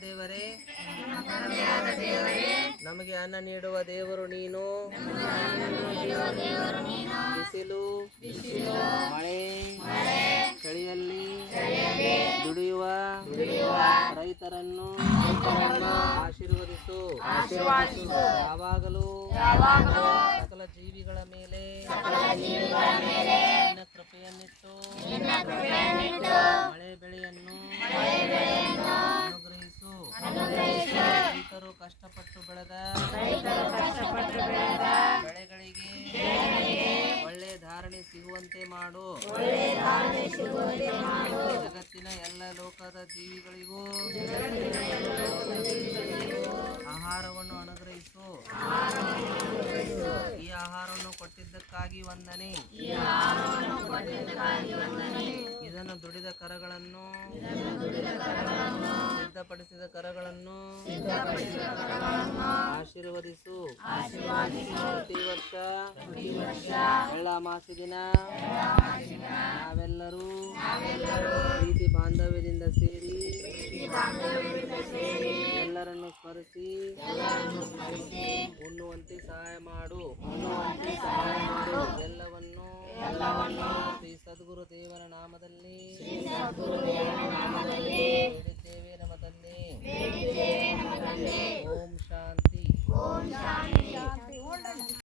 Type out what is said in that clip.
ದೇವರೇ. ನಮಗೆ ಅನ್ನ ನೀಡುವ ದೇವರು ನೀನು. ಬಿಸಿಲು. ಮಳೆ. ಚಳಿಯಲ್ಲಿ. ದುಡಿಯುವ. ರೈತರನ್ನು ಆಶೀರ್ವದಿಸು. ಯಾವಾಗಲೂ. ಸಕಲ ಜೀವಿಗಳ ಮೇಲೆ. ಕಷ್ಟಪಟ್ಟು ಬೆಳೆದ ಬೆಳೆಗಳಿಗೆ ಒಳ್ಳೆ ಧಾರಣೆ ಸಿಗುವಂತೆ ಮಾಡು. ಜಗತ್ತಿನ ಎಲ್ಲ ಲೋಕದ ಜೀವಿಗಳಿಗೂ ಆಹಾರವನ್ನು ಅನುಗ್ರಹಿಸು. ಈ ಆಹಾರವನ್ನು ಕೊಟ್ಟಿದ್ದಕ್ಕಾಗಿ ವಂದನೆ. ಇದನ್ನು ದುಡಿದ ಕರಗಳನ್ನು ಸಿದ್ಧಪಡಿಸಿದ ಕರಗಳನ್ನು ಆಶೀರ್ವದಿಸು. ಪ್ರತಿ ವರ್ಷ ಎಳ್ಳ ಮಾಸಿ ದಿನ. ನಾವೆಲ್ಲರೂ ಪ್ರೀತಿ ಬಾಂಧವ್ಯದಿಂದ ಸೇರಿ ಎಲ್ಲರನ್ನು ಸ್ಮರಿಸಿ ಉಣ್ಣುವಂತೆ ಸಹಾಯ ಮಾಡು. ಎಲ್ಲವನ್ನು ಶ್ರೀ ಸದ್ಗುರು ದೇವರ ನಾಮದಲ್ಲಿ